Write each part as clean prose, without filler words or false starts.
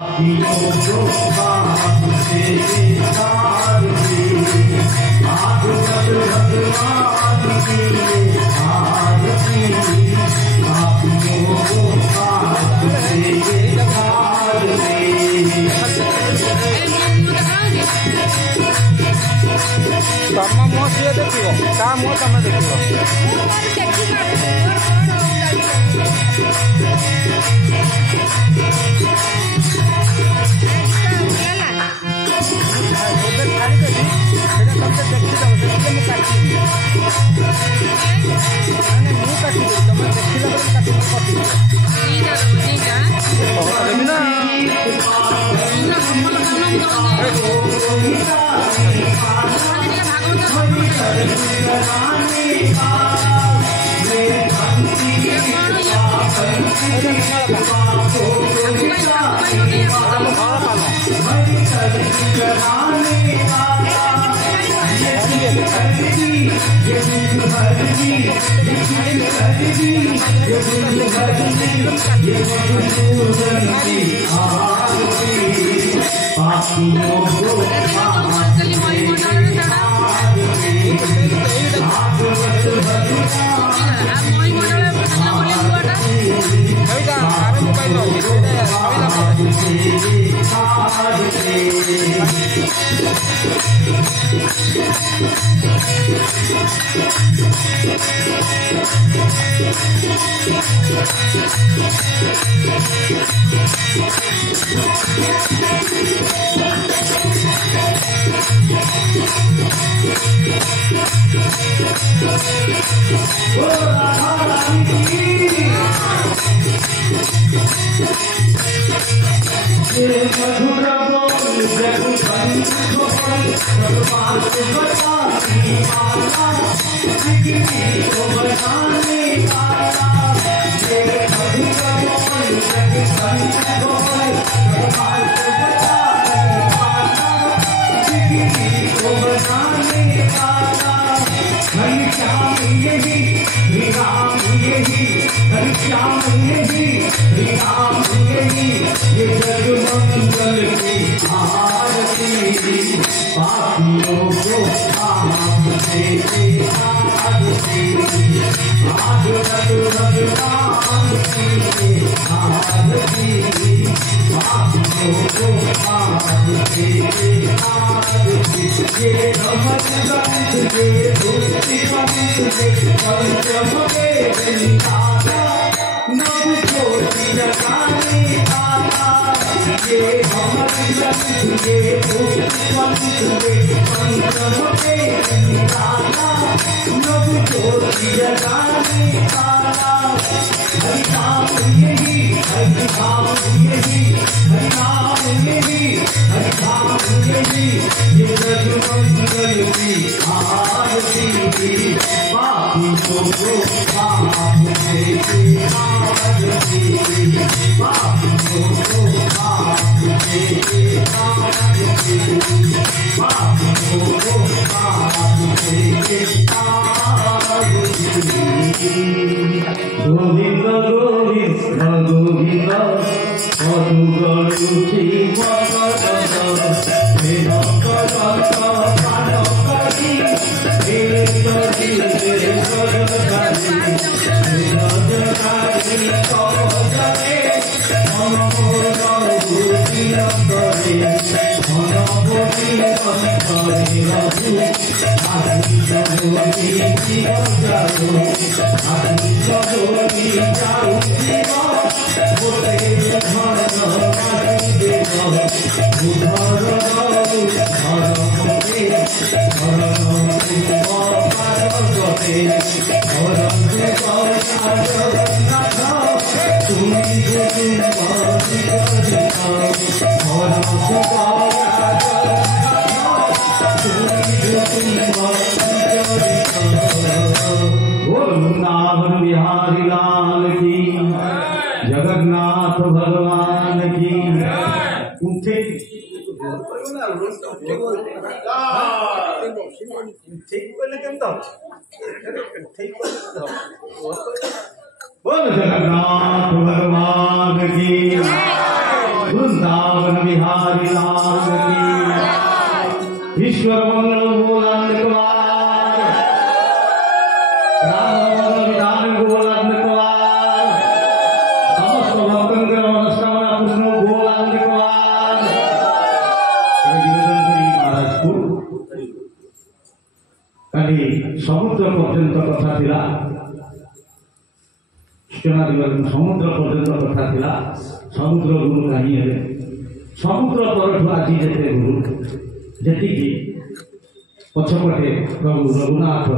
तम मो सी देख ता मो तुम देख जगन्नाथ भगवान की बोल जगन्नाथ भगवान की, वृंदावन बिहारी लाल की, ईश्वर मंगल मूलांक राम विधान गोलांक समस्त भक्तों मनस्कामना पूर्ण गोलांक निवेदन करी महाराज को कभी समुद्र पर्यंत कथा थिला समुद्र पर्यंत कथा थिला समुद्र गुरु कहीं है समुद्र पर आज जिते गुरु जी पछपटे प्रभु रघुनाथ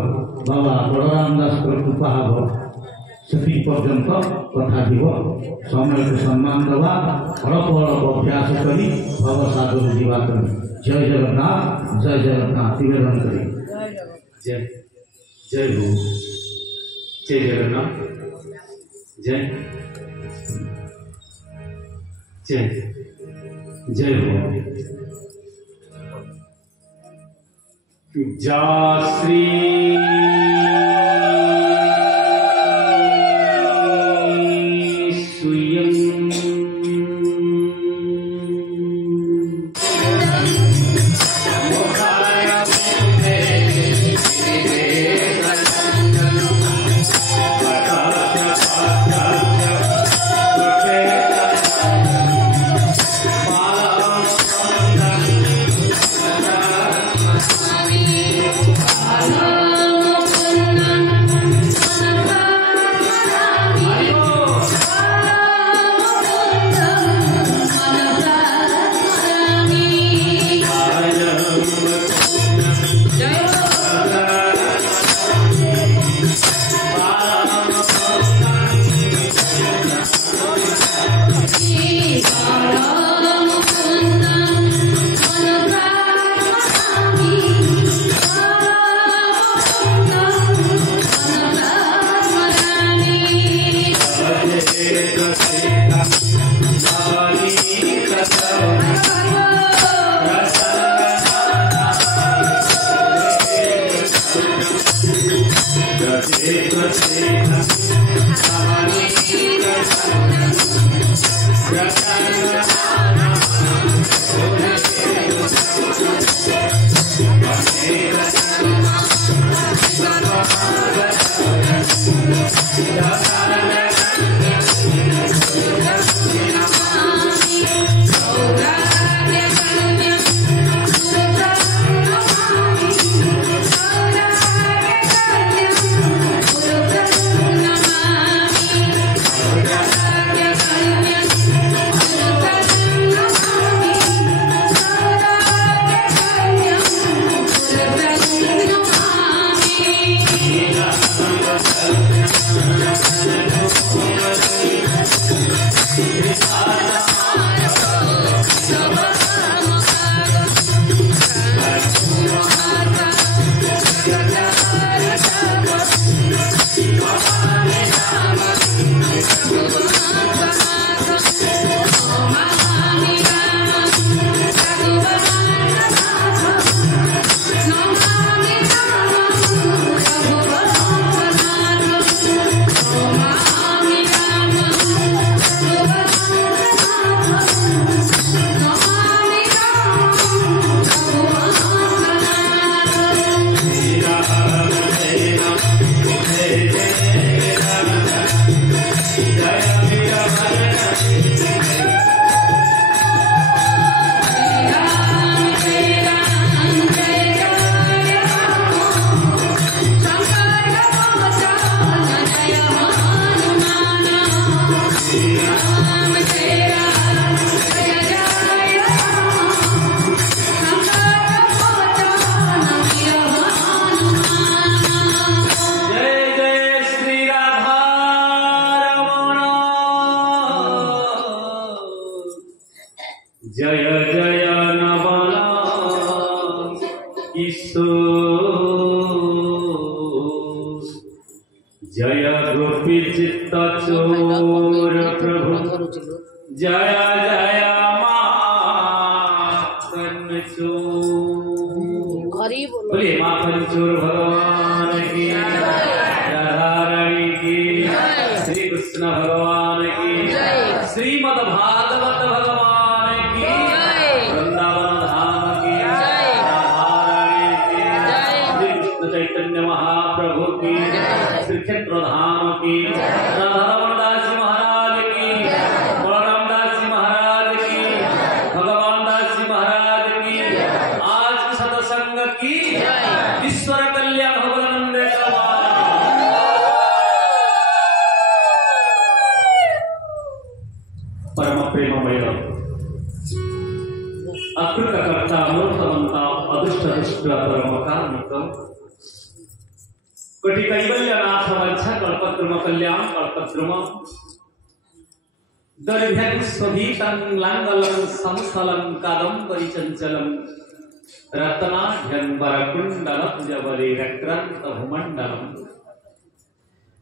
बाबा बलराम दास कृपा हम से पर्यंत कथा जीव समय को सम्मान दवा अल्प अल्प अभ्यास कर भव सागर जीवा कर जय जगन्नाथ निवेदन करी जय जय हो जय जगन्नाथ जय जय जय हो जा श्री जय जय नवला किशोर जय गोपी चित्त चोर प्रभु जय जय माखन चोर बोले माखन चोर भगवान की राधा रानी की श्री कृष्ण भगवान की श्रीमद् भागवत भगवान की वृंदावन धाम की राधारानी की श्री कृष्ण चैतन्य महाप्रभु की श्री क्षेत्र धाम की राधा रमण दास जी महाराज की बलराम दास जी महाराज की भगवान दास जी महाराज की आज की सत्संग की ईश्वर कल्याण भगवानंद परम प्रेममय अकृत कर्ता अमृतवंता अदृष्ट दुष्ट परम कारुणिक कोटि कैवल्यनाथ वंशा कल्पद्रुम कल्याण कल्पद्रुम दर्भ्यस्वभीतं लांगलं संस्थलं कादम्बरी चंचलं रत्नाढ्यंबरकुंडल जबले रक्रांत भूमंडलम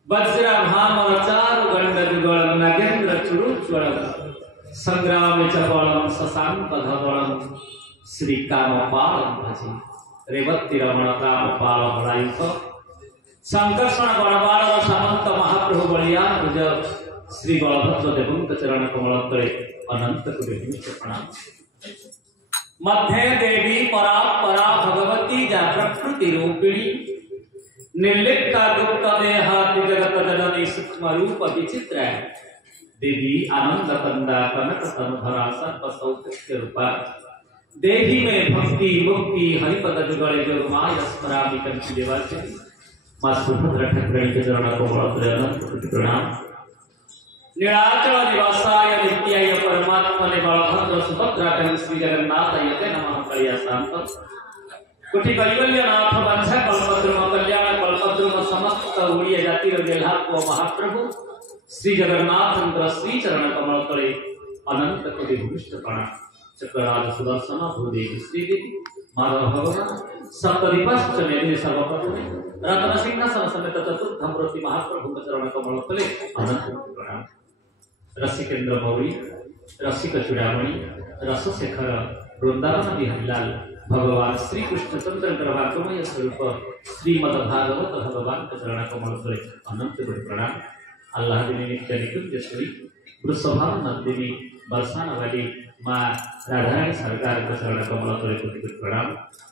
वज्रभामरचारु गंडजुगलं नगेन्द्र चुरुज्वलं संग्राम चपलं शशांक धवलं श्रीकामपालं भजे रेवती रमण कामपाल भलायुत संकर्षण गणबाल सामंत महाप्रभु बलियान भुज श्री बलभद्र देवंत चरण कमल तले अनंत कोटि प्रणाम। मध्य देवी परा परा भगवती जा प्रकृति रूपिणी निर्लिप्ता गुप्त देहाति जगत जननी सूक्ष्म रूप विचित्र देवी आनंद कंदा कनक तनुधरा सर्व सौख्य रूपा देवी में भक्ति मुक्ति हरिपद जुगले जोग माया स्मरामि कंठी देवासी मां सुभद्रा ठाकुरानी के चरण कमल अनंत कोटि प्रणाम। नीलाचल निवासाय नित्याय परमात्मने बलभद्र सुभद्रा श्री जगन्नाथ यते नमः कलिया शांत कोटि कैवल्यनाथ वंशा कल्पद्रुम कल्याण कल्पद्रुम समस्त ओडिया जाति गेल्हात्व महाप्रभु श्री जगन्नाथ श्री चरण कमल तले अनंत कोटि भूमिष्ठ प्रणाम। चक्रराज सुदर्शन भूदेवी श्रीदेवी माधव भगवान सप्तदीपाश्च मेदिनी सर्वप्रथमे रत्न सिंहासन समेत चतुर्थमूर्ति महाप्रभु चरण कमल तले अनंत कोटि प्रणाम। रसिकेन्द्र मौरी रसिक चूड़ामणि रसशेखर वृंदावन बिहारीलाल भगवान श्री कृष्ण चंद्र भाग्यमय स्वरूप श्रीमद् भागवत भगवान के चरण कमल तले अनंत कोटि प्रणाम। अल्लाह दिनी नित्य निकुंजेश्वरी वृषभा नंदिनी बरसाना वाली माँ राधारानी सरकार के चरण कमल तले कोटि कोटि प्रणाम।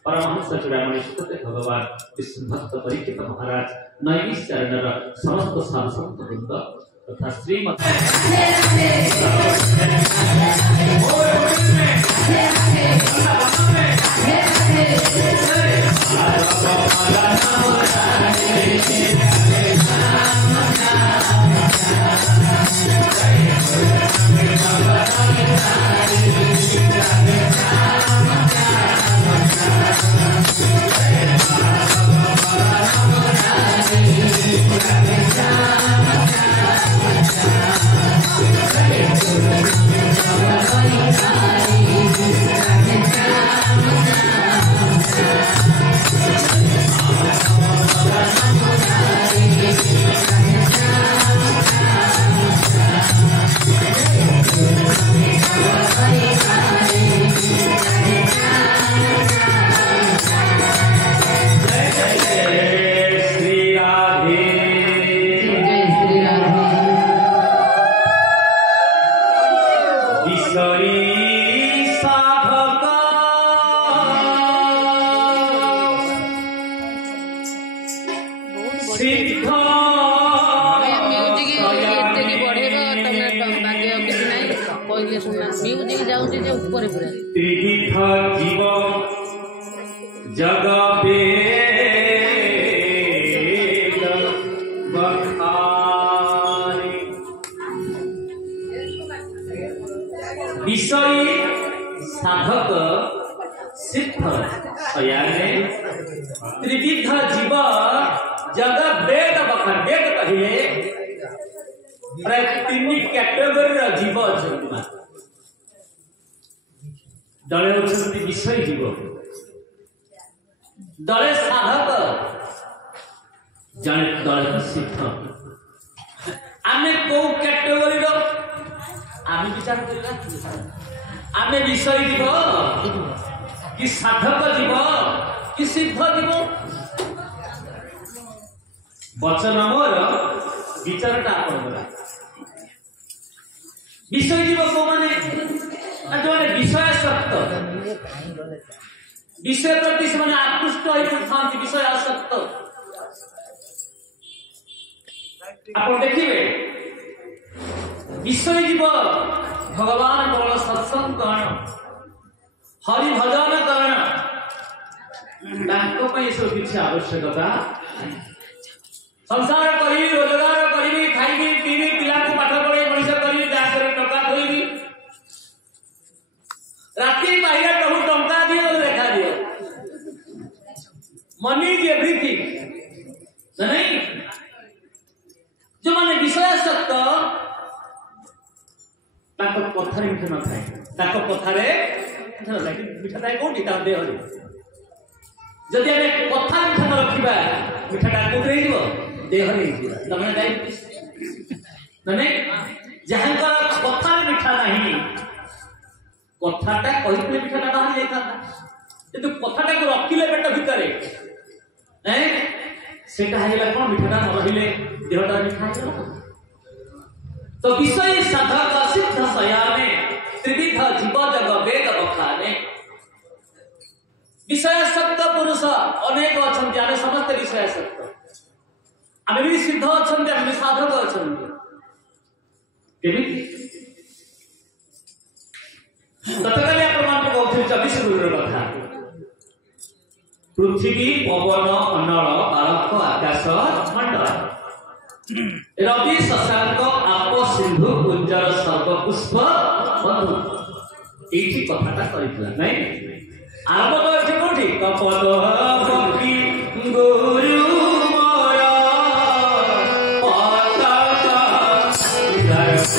परमहंस चूड़ामणि सुखते भगवान विष्णु भक्त परीक्षित महाराज नैमिष चरणर समस्त साधु संत वृंद तथा श्रीमद् त्रिविध जीव जग विषय साधक सिद्ध सयाने त्रिविध जीव जग वेद बखान वेद कहिले प्राय 3 कैटेगरी जीव अच्छा दले होती विषय जीव दले साधक जड़े दले सिद्ध आमे को कैटेगरी रो आमे विचार करला आमे विषय जीव कि साधक जीव कि सिद्ध जीव वचन मोर विचारटा आपन विषय जीव को माने जो माने विषयासक्त विषय प्रति से माने आकृष्ट होई पड़थांती विषयासक्त आप देखिए विषय जीव भगवान कौन सत्संग कौन हरि भजन कौन ताको पई सब किछि आवश्यकता संसार करी रोजगार करी खाइबी पीबी पिला को पाठ पढ़े मनुष्य करी दास रे टका थोइबी राती बाहर प्रभु टंका दियो देखा दियो मनी इज एवरीथिंग नहीं जो माने विषयासक्त ताको कथारे मिठ न खाए ताको कथारे मिठा थाए कोठी ता देहरे जदि आमे कथा मिठा न रखिबा मिठाटा कोथरे हिबो देहरे हिबो तमे डायबिटीज नने जहांकर कथा मिठा नाही कथाटा कहिले मिठाटा बाहर जाइता किंतु कथाटा को रखिले पेट भितरे हैं सेटा हैला कोन मिठाटा न रहिले देहटा मिठा हैला तो विषय साधक सिद्ध सयाने त्रिविध जीव जग वेद बखाने विषयासक्त पुरुष अनेक अछंती आमे समस्त विषयासक्त आमे भी सिद्ध अछंती आमे साधक अछंती केमिति ततकाली प्रमाण को कहथि 24 गुरुर कथा पृथ्वी पवन अनल बालक आकाश मंडल रवि शशांक आप सिंधु कुंजर सर्व पुष्प मधु एठी कथाटा करितला नै आरंभ करछि कोठी कपद भक्ति गुरु मोरा पताका दर्प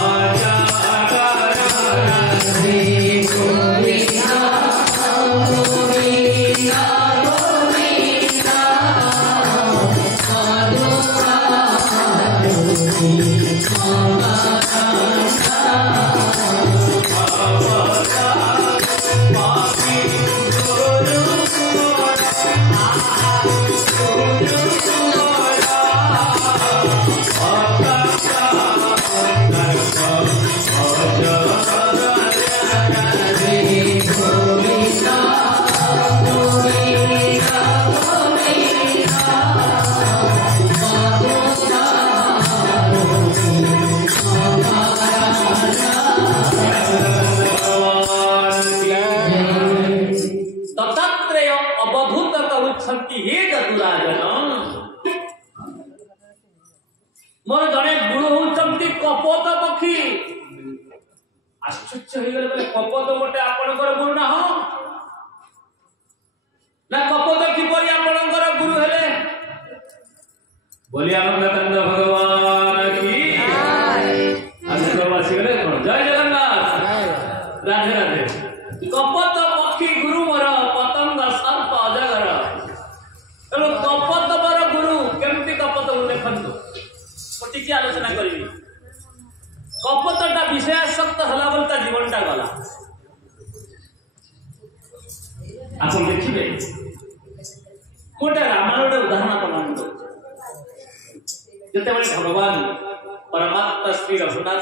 आजा रे गोविंदा गोविंदा गोविंदा मोर जने गुरु होचंती कपत पक्षी आश्चर्य हो गले कपत गोटे आपनकर गुरु ना हो ना कपत किपरि आपनकर गुरु हेले बोलिया आनंद भगवान की आशीर्वाद गले जय जगन्नाथ राधे राधे कपत पक्षी गुरु मोर पतंग सर्प अजगर एलो कपत बर गुरु केमती कपत देखंतु टिकी आलोचना करी कपटटा विषयासक्त हला बोलता जीवनटा गला आपण देखिबे मोटा रामायण उदाहरण आपण दो जते बळे भगवान परमात्मा श्री रघुनाथ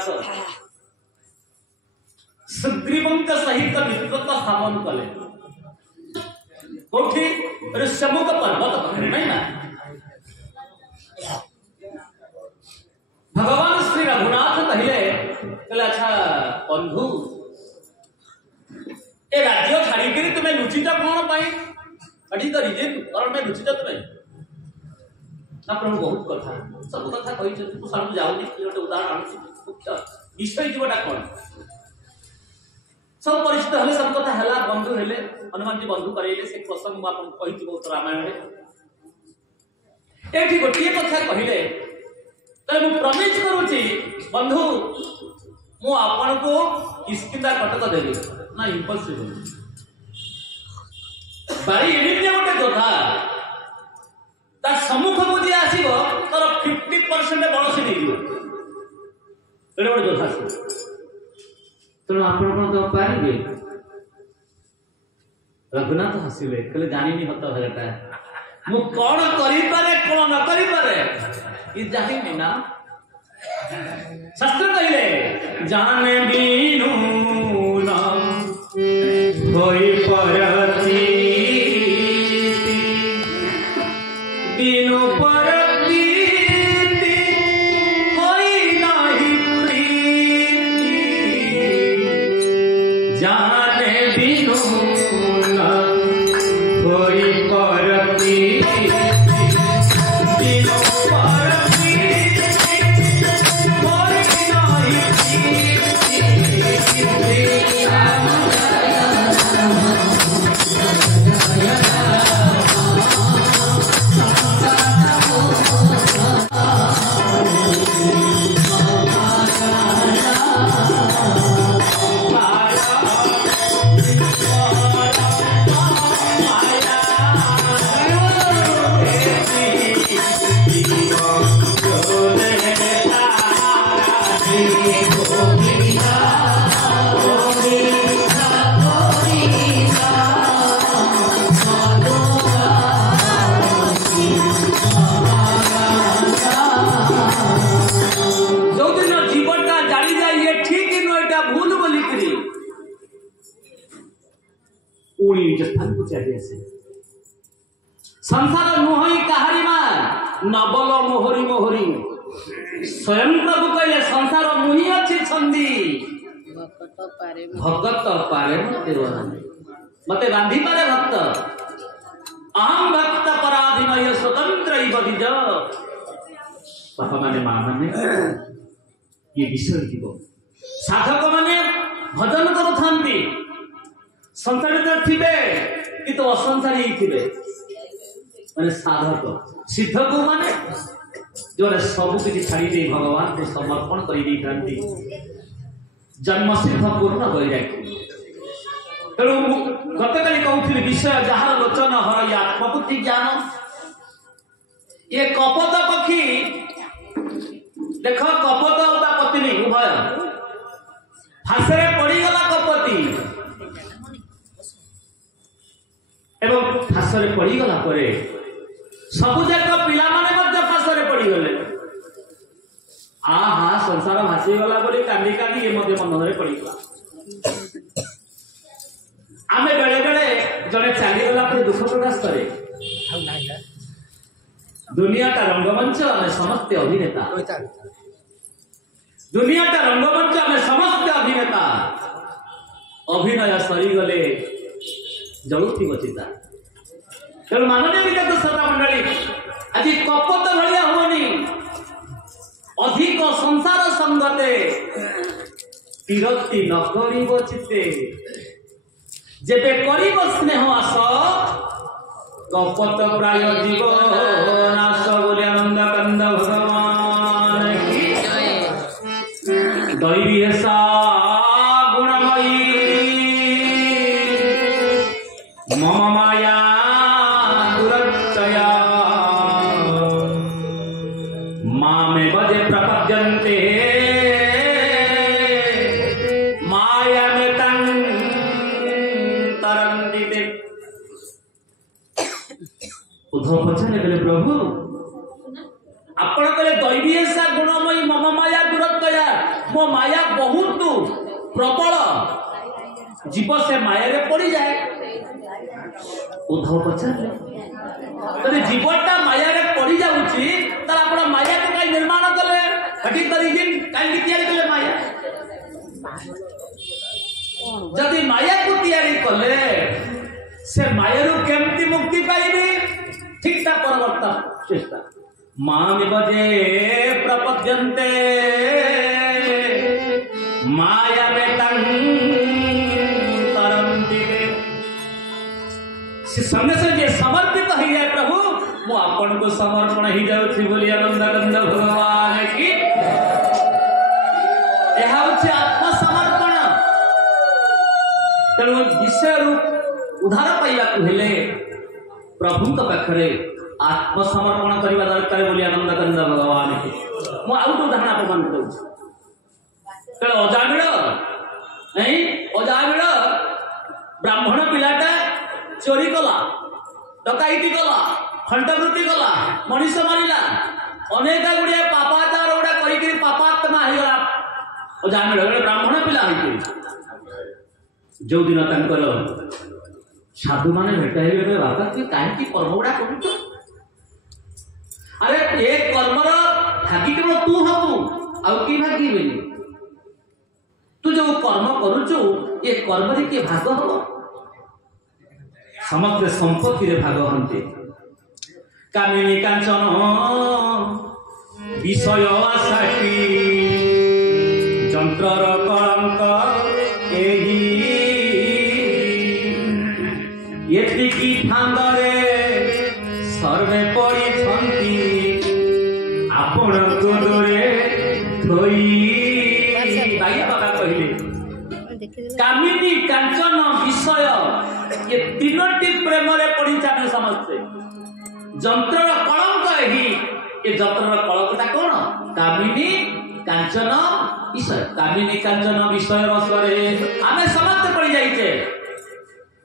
सुग्रीवंक सहित विश्वत स्थापन कले कोठी ऋषमुख पर्वत नहीं ना भगवान श्री रघुनाथ कहले अच्छा बंधु ए राज्य छाड़ी के तुम्हें लुचित कौन पाई अठी तो रिजे और मैं लुचित तुम्हें ना प्रभु बहुत कथा सब कथा कहि छ तू सामने जाऊ नी गोटे उदाहरण आनु मुख्य विषय जीवटा कौन सब परिचित हले सब कथा हला बंधु हेले हनुमान जी बंधु करेले से प्रसंग म आपन कहि बहुत रामायण रे एठी गोटे कथा कहले तले मु प्रॉमिस करूची बंधु मु आपन को किसकिता कटक देबी ना इम्पॉसिबल बारी एमिति गोटे जोधा ता सम्मुख बुद्धि आसीबो तर 50% बळसी नै दियो एडे गोटे जोधा छै तो आपण कोन तो पारिबे रघुनाथ हसिले कहले जानि नि हत भगटा मु कोन करि पारे कोन न करि पारे ई जानि नि ना शास्त्र कहले जाने बीनू न कोई परती बीनू परती कोई नहीं प्रीति जाने बीनू न कोई परती बीनू परती कोई नहीं संसार नुहई काहारी मान नबल मोहरी मोहरी स्वयं प्रभु कहले संसार मुही अच्छी छंदी भगत पारे मते बांधी पारे भक्त अहम भक्त पराधीन स्वतंत्र बदिज बापा माने मां माने ये विषय जीव साधक माने भजन करुथांती संसारित थिबे कि तो असंसारी थिबे माने साधक सिद्धक माने जोरे सब किछि छाड़ी दे भगवान को समर्पण करि दै थांती जन्म सिद्ध पूर्ण वैराग्य तेणु गतकाली कहूଥିଲି विषय जहार लोचन हर आत्मबुद्धि ज्ञान ये कपट पक्षी देख कपट ता पत्नी उभय फांसरे पड़ीगला कपति एवं फांसरे पड़ीगला परे सबुजाक पिला माने मध्य फांसरे पड़ीगले आहा संसार भासी गला बोली कांदी कांदी ये मध्य बंधन पड़ीगला आमे बेले बेले जने चली गला पर दुख प्रकाश करे दुनिया का रंगमंच में समस्त अभिनेता दुनिया का रंगमंच में समस्त अभिनेता अभिनय सरी गले जलुथी बचिता तेणु माननीय विगत श्रोता मंडली आज कपट भाया हुनी अधिक संसार संगते विरक्ति न करिब चित्ते जेबे करिब स्नेह आस कपट प्राय जीव नाश बोले आनंद कंद भगवान की दैवी सा गुणमयी मम माया दुरत्तया मामे बजे प्रपद्यन्ते माया में तन तरंदिते उद्धव पछने कहले प्रभु आपण कहले दैवी सा गुणमयी मम माया दुरत्तया मो माया बहुत प्रबल जीव से माया रे पड़ी जाए उद्धव पछने कहले जीवटा माया रे पड़ी जाउची तर आपण माया को काई निर्माण कले हटी करी दिन काई तैयारी कले माया जदि माया को तैयारी कले से माया रो केमती मुक्ति पाइबे ठीक ता परवर्तन चेष्टा माम बजे प्रपद्यन्ते माया में तन तरंती से संगे से जे समर्पित हो जाए प्रभु मु आपन को समर्पण ही जाउ छी बोली आनंद कंद भगवान की एहा होछि आत्मसमर्पण तेणु विषय रूप उद्धार पाइबा को हेले प्रभु का पाखरे आत्मसमर्पण करबा दरकार बोली आनंद कंद भगवान की मु आउट उदाहरण आपन दउ तेणु अजामिल नहीं अजामिल ब्राह्मण पिलाटा चोरी कला डकाइती कला खंडवृत्ति कला मनीष मारिला अनेक गुड़िया पापाचार गुड़ा करी पापात्मा हो गला ଅଜାମିଳ ଗୋଟେ ବ୍ରାହ୍ମଣ ପିଲା ହେଇଥିଲେ ଯୋଉଦିନ ତାଙ୍କର ସାଧୁମାନେ ଭେଟ ହେଇଗଲେ ବାପା ତୁ କାହିଁକି କର୍ମ ଗୁଡା କରୁଛୁ ଆରେ ଏ କର୍ମର ଭାଗି କେବଳ ତୁ ହବୁ ଆଉ କି ଭାଗିବେନି ତୁ ଯୋଉ କର୍ମ କରୁଛୁ ଏ କର୍ମରେ କିଏ ଭାଗ ହବ ସମସ୍ତେ ସମ୍ପତ୍ତିରେ ଭାଗ ହନ୍ତି କାମିନୀ କାଞ୍ଚନ ବିଷୟ ଆଶାଟି ଯନ୍ତ୍ରର କଳଙ୍କ ଏହି ଏତିକି ଫାନ୍ଦରେ ସର୍ବେ ପଡ଼ିଛନ୍ତି ଆପଣଙ୍କୁ ଦୂରେ ଥୋଇ ବାବା କହିଲେ କାମିନୀ କାଞ୍ଚନ ବିଷୟ ये तीनोटी प्रेमरे पढ़िछा ଆମେ ସମସ୍ତେ ଯନ୍ତ୍ରର କଳଙ୍କ ଏହି ଏ ଯନ୍ତ୍ରର କଳଙ୍କଟା କଣ କାମିନୀ କାଞ୍ଚନ ବିଷୟ କାମିନୀ କାଞ୍ଚନ ବିଷୟ ରସରେ ଆମେ ସମସ୍ତେ ପଡ଼ି ଯାଇଛେ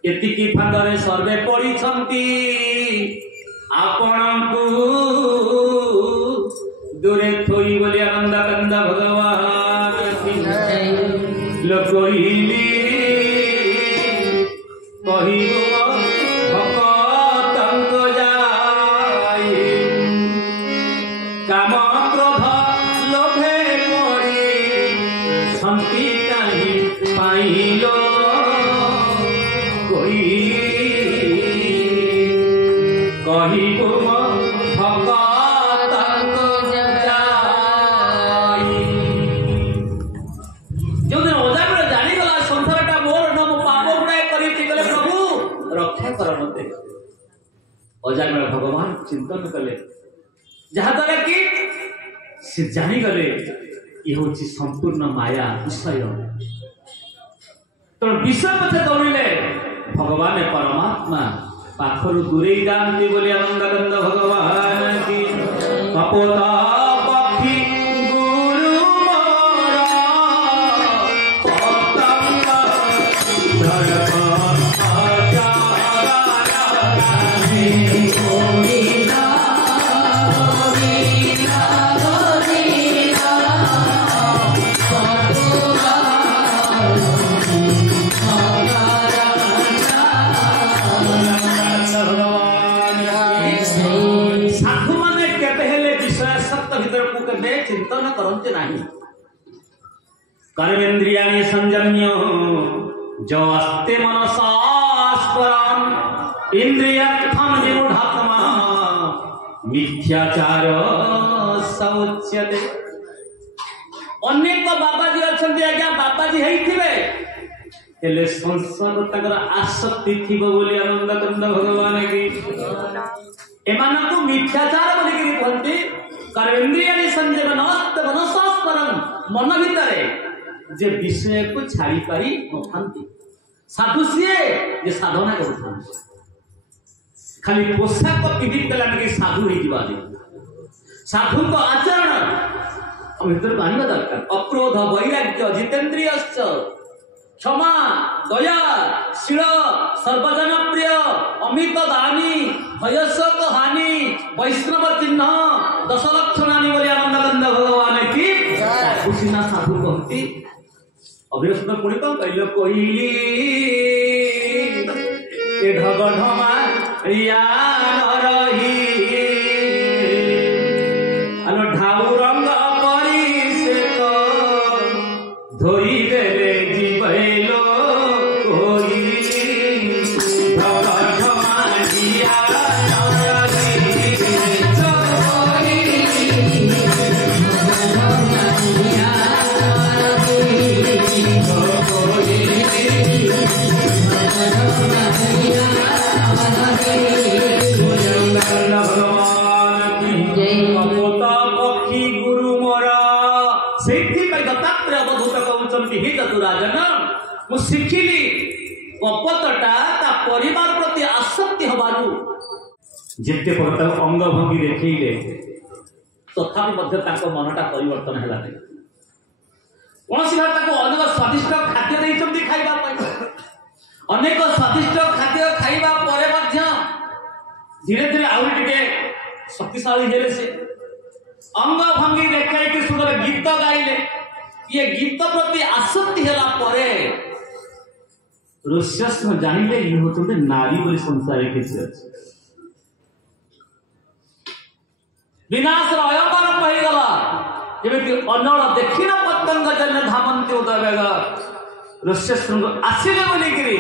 ଏତିକି ଫାନ୍ଦରେ ସର୍ବେ ପଡ଼ିଛନ୍ତି ଆପଣଙ୍କୁ ଦୂରେ ଥୋଇ ବୋଲି ଆନନ୍ଦ କନ୍ଦ ଭଗବାନ ଲୋକଇଲି କହିବ ଭକ୍ତଙ୍କ ଯାଇ କାମ କ୍ରୋଧ ଲୋଭେ ପଡ଼ି ଶାନ୍ତି କାହିଁ ପାଇଲ କହିବ ଭକ୍ତଙ୍କ ଯାଇ ଯୋଉଦିନ ଅଜାମିଳ ଜାଣିଗଲା ସଂସାରଟା ମୋର ନା ମୁଁ ପାପ ଗୁଡ଼ାଏ କରିଛି ଗଲେ ପ୍ରଭୁ ରକ୍ଷା କର ମତେ ଅଜାମିଳ ଭଗବାନ ଚିନ୍ତନ କଲେ ଯାହାଦ୍ୱାରା କି ସେ ଜାଣିଗଲେ ଇଏ ହଉଛି ସମ୍ପୂର୍ଣ୍ଣ ମାୟା ବିଷୟ ତେଣୁ ବିଷୟ ପଛେ ଦୌଡ଼ିଲେ ଭଗବାନ ପରମାତ୍ମା ପାଖରୁ ଦୂରେଇ ଯାଆନ୍ତି ବୋଲି ଆନନ୍ଦ କନ୍ଦ ଭଗବାନ କି କପୋତ ପକ୍ଷୀ ଗୁରୁ चिंतन करते नहीं कर्मेन्द्रियाणि संयम्य जो अस्ते मनसास्परम इंद्रियर्थम निरूढात्मा मिथ्याचार सौच्यते अनेक बाबाजी अछंती आज्ञा बाबाजी हेइथिबे हेले संसार तकर आसक्ति थिबो बोली आनंद कंद भगवान की एमानकु मिथ्याचार बोली कि कहंती कर्मेन्द्रियाणि संयम मनसास्परम मन भितरे जे विषय को छाड़ी पारी नथांती साधु सीए जे साधना करथांती खाली पोशाक पिंधि देला कि साधु हो जिबानी साधु को आचरण भीतर मानवा दरकार अक्रोध वैराग्य जितेन्द्रियश्च क्षमा दया शील सर्वजन प्रिय अमित दानी भयशक हानि वैष्णव चिन्ह दश लक्षणानि बोली आनंद कंद भगवान की खुशीना साधु कहती अभ्यस्त पुणी कौन कहल कोइली ए ढग ढमा या रही अलो ढाउ रंग करी से तो धोई देले जीवैलो कोइली ढग ढमा या शिखिली कपटटा परिवार प्रति आसक्ति हबारू जिते प्रकार अंग भंगी देखिले तथापि मनटा परिवर्तन है कौन अनेक स्वादिष्ट खाद्य नहीं खाइबा अनेक स्वादिष्ट खाद्य खाइबा धीरे धीरे आउरी टिके शक्तिशाली हेले से अंग भंगी देखाई सुंदर गीत गाइले ये गीत प्रति आसक्ति है ऋष्यस्थ जानिले ये होते नारी बोली संसार किसी अच्छे विनाश अयकारंभ होगला जमी अनल देखी न पतंग जन धामंती उदय ऋष्यस्थ आसिले बोलिकी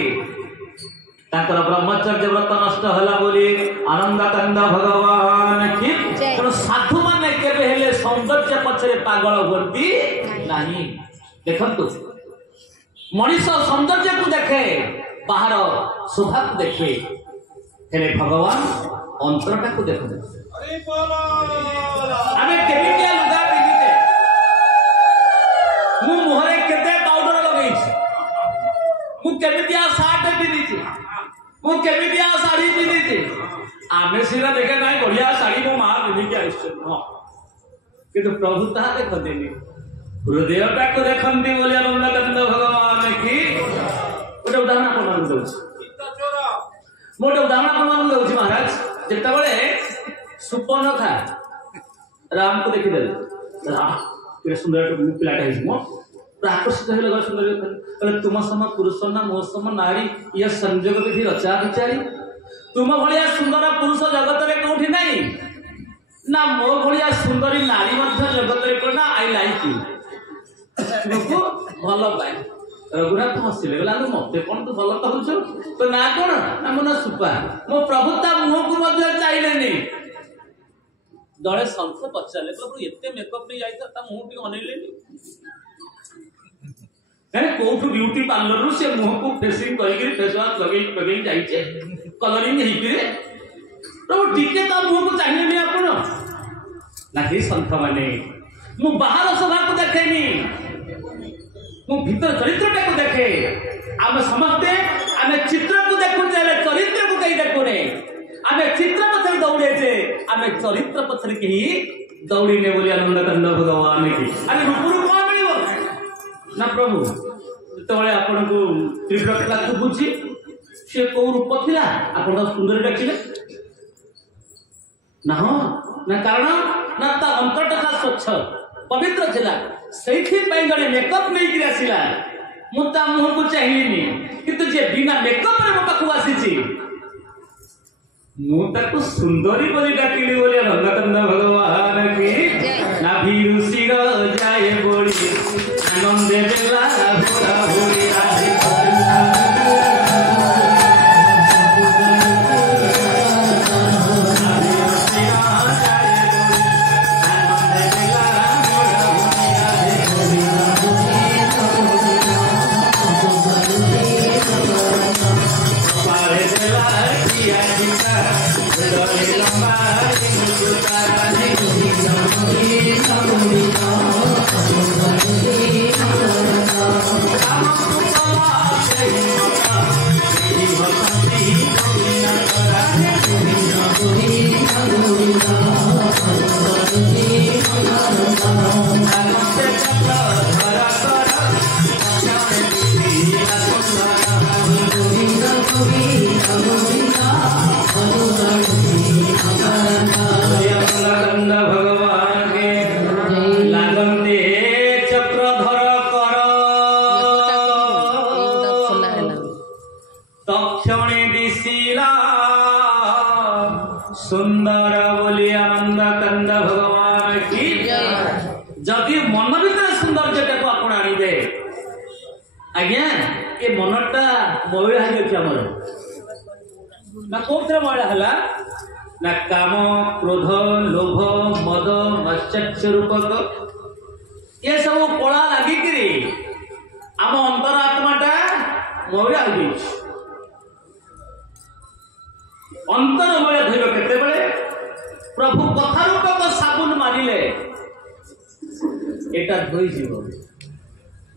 ब्रह्मचर्य व्रत नष्ट होला बोली आनंद कंद भगवान की साधु माने केबे हेले सौंदर्य पछरे पागल होती नहीं देखंतु मनीष सौंदर्य को देखे बाहर शोभा को देखे हेले भगवान अंतरटा को देखे आमे केमितिया लुगा पिनिते मु मुहरे केते पाउडर लगैछि मु केमितिया सार्ट पिनिछि मु केमितिया साड़ी पिनिछि आमे सिरा देखे नाही बढ़िया साड़ी मो मां पिनिके आइछ किंतु प्रभु ताहा देखतेनी हृदयटा को देखंती बोली आनंद कंद भगवान की गोटे उदाहरण आपन मोटे उदाहरण आपन दउछि महाराज जेतबेले सुपर्णखा राम को देखि देले राम के सुंदर पिलाटा हिस मो आकर्षित हो लगा सुंदर कहले तुम सम पुरुष ना मो सम नारी ये संयोग विधि रचा विचारी तुम भलिया सुंदर पुरुष जगत रे कोठी नहीं ना मो भलिया सुंदरी नारी मध्य जगत रे कोना आई लाइक यू तुमको भल पाए रघुनाथ हसिले बोला मते कौन तू भल कहूछ तो ना कौन ना मो ना सुपा मो प्रभु ता मुह को मध्य चाइलेनी दळे संत पचाले प्रभु एते मेकअप नहीं जाई ता मुह भी अनेलेनी कोठु ब्यूटी पार्लर रु से मुह को फेसिंग करिक फेस वाश लगेई जाइछे कलरिंग हेइके प्रभु टिके ता मुह को चाहिए आपण ना कि संत माने मु बाहर सभा को देखेनी मु भीतर चरित्र को देखे आम समस्ते आम चित्र को देखु चरित्र को कहीं देखुने आम चित्र पछरे दौड़े जे आम चरित्र पछरे कहीं दौड़ीने बोली आनंद कंद भगवान की अरे रूपरू कौन मिलिबो ना प्रभु जेतबेले आपन को त्रिव्रत को बुझी से को रूप थिला आपन सुंदर देखिले ना हो ना कारण ना ता अंतरटा स्वच्छ पवित्र थिला सेठी पई गडे मेकअप नै गिरा सिला मुता मुह को चाहिनी किंतु जे बिना मेकअप रे मोटा को आसीची मुता को सुंदरी बोली डाकिली बोली रंगकंद भगवान की ना भीरु सिर जाए बोली आनंदे बेला भोरा भोरी राधे सुंदर बोली आनंद कंद भगवान की जदि मन भीतर सौंदर्य को आपण आनिबे आज्ञा ए मनटा मयला है हमर ना कोथरे मयला हला ना काम क्रोध लोभ मद मत्सर्य रूपक ये सब कला लागी करी आम अंतरात्माटा मयला हो गई अंतरमय धैर्य केते बेले प्रभु कथा रूपक साबुन मारिले एटा धोई जीव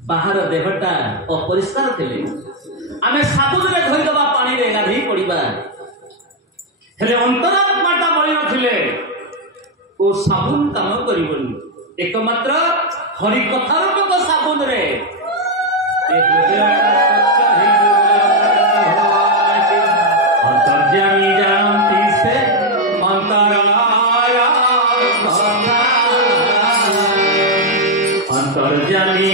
बाहर देहटा अपरिष्कार थिले आमे साबुन रे धोई दबा पानी रे गाधी पड़ीबा हेले अंतरात्माटा मळि नथिले ओ साबुन काम करिवनी एकमात्र हरि कथा रूपक साबुन रे ए हृदयटा स्वच्छ हे अंतर्जामी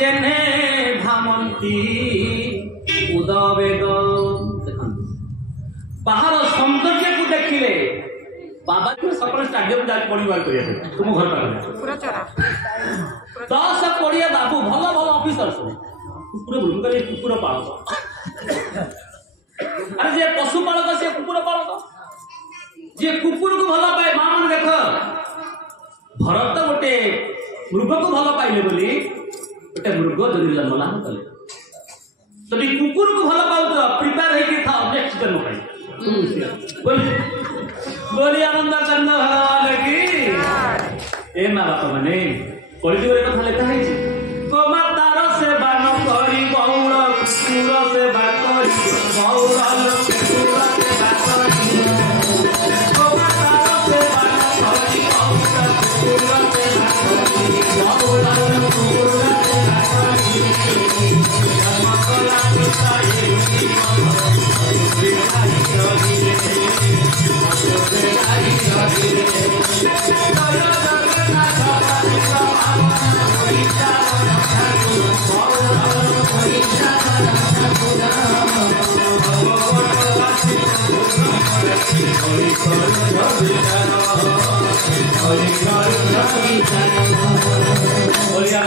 जेने भामंती उदवेग बाहर सौंदर्य को देखिले बाबा को सकाल स्टाडियम जा पढ़िबार करिया तुम घर पाखरे 10 कोड़िया बाबू भल भल ऑफिसर सब कुकुर भूमिका कुकुर पालक अरे जे पशु पालक से कुकुर पालक जे कुकुर को भल पाए मां मन देख भरत गोटे मृग को भल पाइले बोली गोटे मृग जदि जन्म लाभ कले तभी कुकुर को भल पाउ प्रिपेयर होके था नेक्स्ट जन्म पाई बोली आनंद चंद भगवान की ए माँ बाप माने कलिजुगरे कथा लेखा है गोमातार सेवा न करी गौर कुकुर सेवा करी गौर कुकुर सेवा करी गोमातार सेवा न करी गौर कुकुर सेवा करी गौर कुकुर सेवा करी मकला तुसाई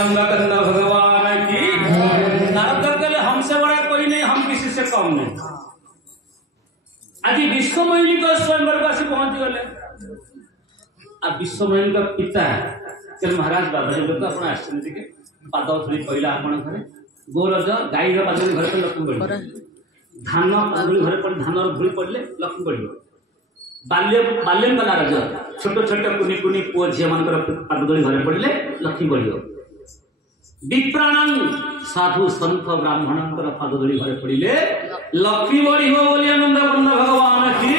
भगवान की नारद कहले हमसे बड़ा कोई नहीं, हम किसी से कम नहीं। आज विश्वमोहिनी का स्वयंवर को आसी पहुंची गले। आ विश्वमोहिनी का पिता चल महाराज बाबा लोग अपन आश्चर्य के पाद थोड़ी पहिला अपन घरे गोरज गाई रो पाद घरे पे लक्ष्मी बढ़ी धान पादुली घरे पर धान रो धूଳି पड़ले लक्ष्मी बढ़ी बाल्यम कला रज छोट छोट कुनी कुनी पुओ झिया मानकर पादुली घरे पड़ले लक्ष्मी बढ़ी विप्राणं साधु संत ब्राह्मणंकर पादुली घरे पड़िले लक्ष्मी बढ़ी हो बोली आनंद बंद भगवान की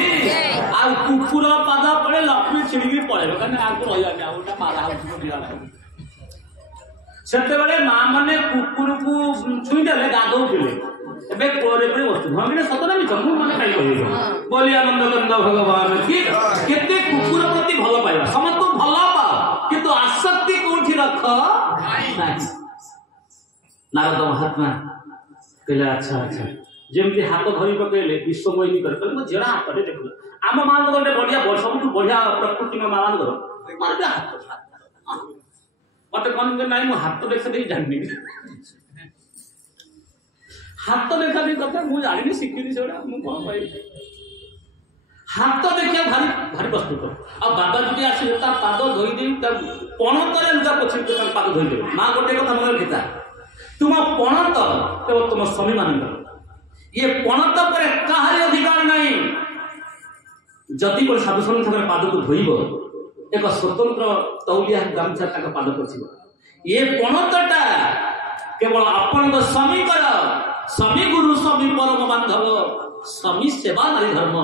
आ कुकुर पाद पड़े लक्ष्मी छिड़की पड़े कने आको रह जाने आउटा मारा हो दिया सेते बेले मां माने कुकुर को छुई देले गादौ दिले एबे कोरे पे वस्तु भंगिने सतना भी जम्मू माने खाई कहियो बोली आनंद बंद भगवान की केते कुकुर प्रति भलो पाइबा समस्त भलो पा किंतु आसक्ति कोठी रख नाही नारद महात्मा कहले अच्छा अच्छा जेमती हाथ धरी पकेले विश्वमोहिनी कर मो जेड़ा हाथ रे देखला आम मान गोटे बढ़िया सबुठ बढ़िया प्रकृति में मान कर मारे हाथ मत कौन के नहीं मो हाथ देखा देख जाननी हाथ देखा देख कथा मु जानि शिखिनी सेडा मु कोन पाई हाथ देखिया भारी भारी प्रस्तुत आ बाबा जदी आसी ता पाद धोई दे ता पण करे लुगा पछी ता पाद धोई दे मां गोटे कथा मन लिखा तुम पणत तो तुम स्वामी मान ये पणत पर कहार अधिकार नहीं जदि कोई साधु संत पाद को धोइब एक स्वतंत्र तौलिया गामछा तक पाद पछिब ये पणतटा केवल आपण स्वामी कर स्वामी गुरु स्वामी परम बांधव स्वामी सेवा नारी धर्म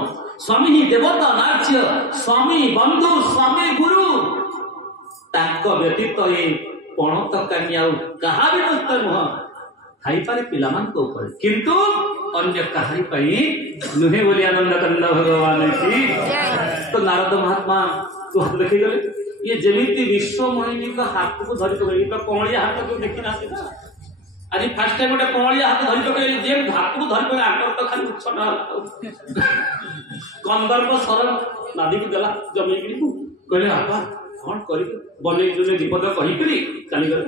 स्वामी ही देवता नाच्य स्वामी बंधु स्वामी गुरु ताक व्यतीत ये पणत कानी आउ कहा भी नष्ट नुह खाई पारे पिला मान को ऊपर किंतु अन्य कहानी पई नुहे बोली आनंद कंद भगवान की तो नारद महात्मा तो हाथ देखि गले ये जेमिति विश्वमोहिनी का हाथ को धरि तो ये तो कोमलिया हाथ को देखि ना आज फर्स्ट टाइम गोटे कोमलिया हाथ धरि तो जे हाथ को धरि तो आकर तो खाली छटा कंदर्प सरल नादी को देला जमी की कहले आपा कौन करी बने जो विपद कही करी चली गले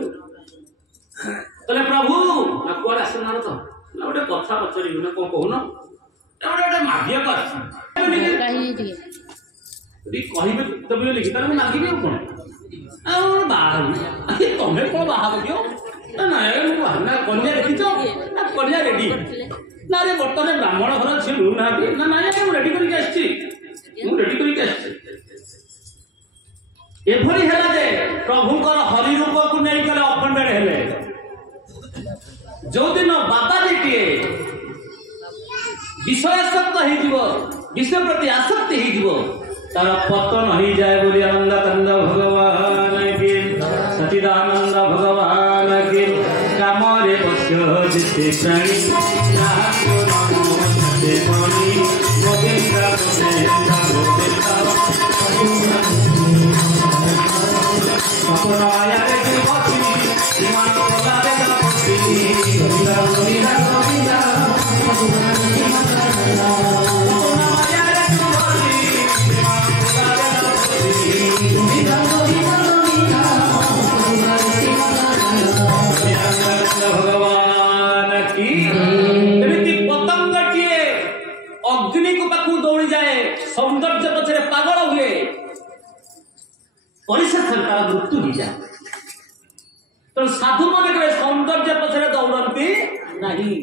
तले प्रभु ना कोड आसनार तो ना गोटे कथा पचरी ना को कहून गोटे मागिया को कहबे तबे लिखि तार मागिबे कोन आ बाहा तमे को बाहा दियो ना ना ना कन्या देखिछो ना कन्या रेडी ना रे बर्तमान ब्राह्मण घर छिलु ना ना ना रेडी करी आछी मु रेडी करी आछी एभरी हेला जे प्रभुकर हरि रूप को नै कले अखंड हेले जो दिन बाबा जीटिए विषयासक्त हो जीव विषय प्रति आसक्ति हो जीव तार पतन हो जाए बोली आनंद कंद भगवान के सचिदानंद भगवान के काम रे बस्य जिते प्राणी गोविंद भगवान की एमती पतंग टीए अग्नि को पाखु दौड़ी जाए सौंदर्य पछरे पागल हुए परिशेष तार मृत्यु हो जाए तो साधु मान सौंदर्य पछरे दौड़ती नहीं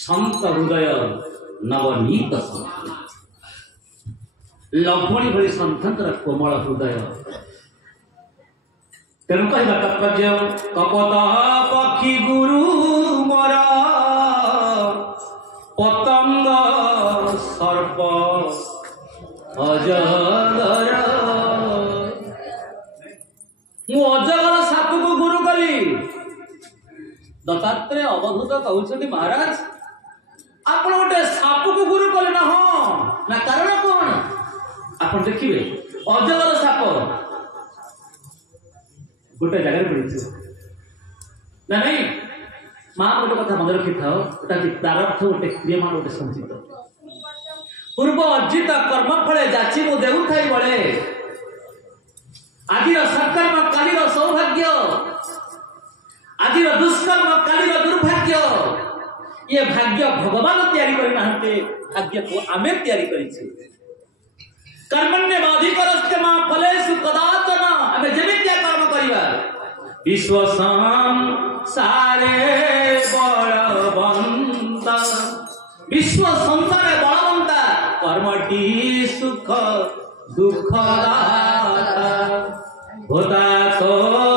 संत हृदय नवनीत लवणी भली सन्थंतर कोमल हृदय तेणु कहवा तात्पर्य कपत पक्षी गुरु मोर पतंग सर्प अजगर मु अजगर साप को गुरु कली दत्तात्रेय अवधूत कहते महाराज आप गोटे साप को गुरु कले ना हाँ ना कारण कौन आप देखिए अजगर साप गोटे जगह मिली ना नहीं माँ गोटे कथा मन रखी था तार अर्थ गोटे क्रियमान गोटे संचित पूर्व अर्जित कर्म फले जाची मु देऊ थाई बड़े आज सत्कर्म काली सौभाग्य आज दुष्कर्म काली दुर्भाग्य ये भाग्य भगवान तैयारी करना भाग्य को आमे तैयारी करी कर्मण्य बाधिकरस्ते मां फलेषु कदाचन आमे जेमित्या कर्म करिवा विश्व संसारे बलवंत विश्व संसारे बलवंत कर्मटी सुख दुख दाता होता तो